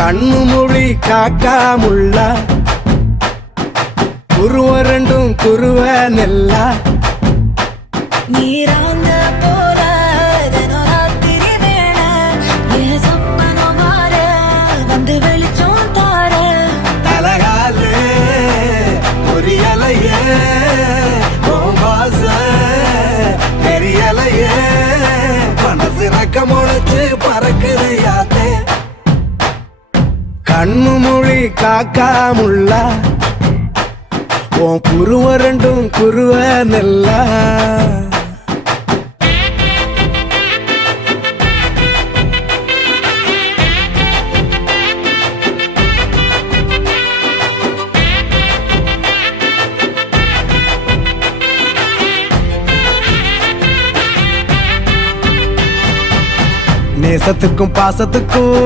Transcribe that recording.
கண்ணு மொழி காக்காமுள்ள குருவ ரெண்டும் குருவ நெல்லா நீராங்க போல ராத்திரி வேண என் சொப்பனம் மாற வந்து வெளிச்சம் தார தலகாலே பொரியலையே வாச பெரியலையே மனசு ரக்க முளைச்சு பறக்குது யாத்தே கண்ணு மொழி காக்காமுள்ள உன் குருவ ரெண்டும் குருவ நெல்லா நேசத்துக்கும் பாசத்துக்கும்